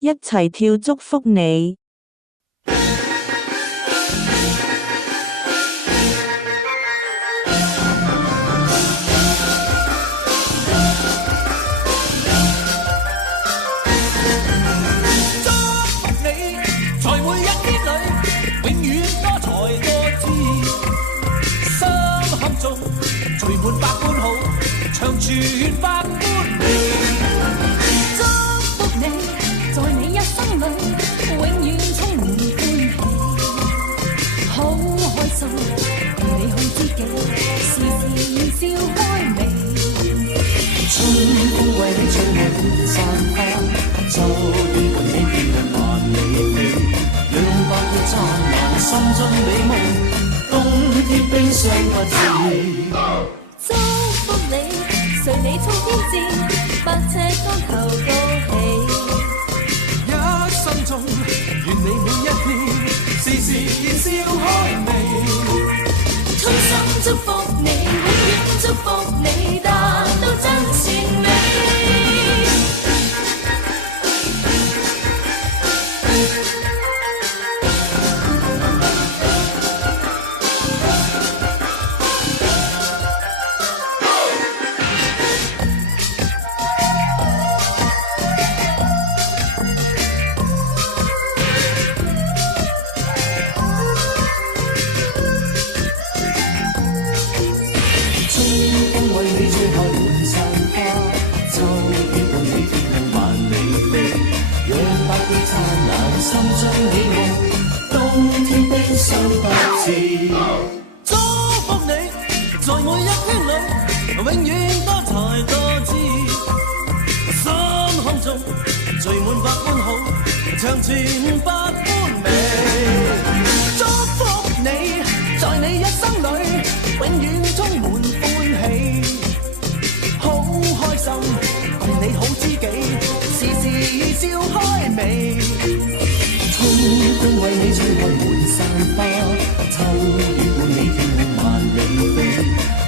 一齊跳祝福你。聚滿百般好，長存百般美。祝福你，在你一生裏，永遠充滿歡喜。好開心，同你好知己，時時笑開眉。春風為你吹滿散花，秋雨伴你變亮萬里飛。讓百月燦爛，心中美夢，冬天冰霜不至。祝福你，隨你衝天戰，百尺竿頭高起。一生中，願你每一天，時時笑開眉。衷心祝福你，永遠祝福你，達到真善美。祝福你，在每一圈裏，永遠多才多姿。心胸中聚滿百般好，長存百般美。祝福你，在你一生裏，永遠充滿歡喜。好開心，共你好知己，時時笑開眉。春風為你吹開滿山花，秋雨伴你跳萬里飛。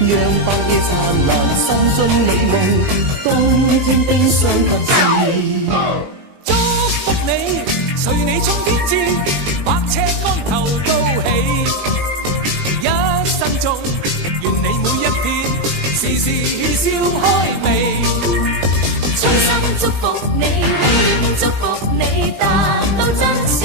讓百夜燦爛，心中美夢，冬天冰霜不至。祝福你，隨你衝天戰，百尺竿頭高起。一生中，願你每一天，時時笑開眉。衷心祝福你，永遠祝福你，達到真善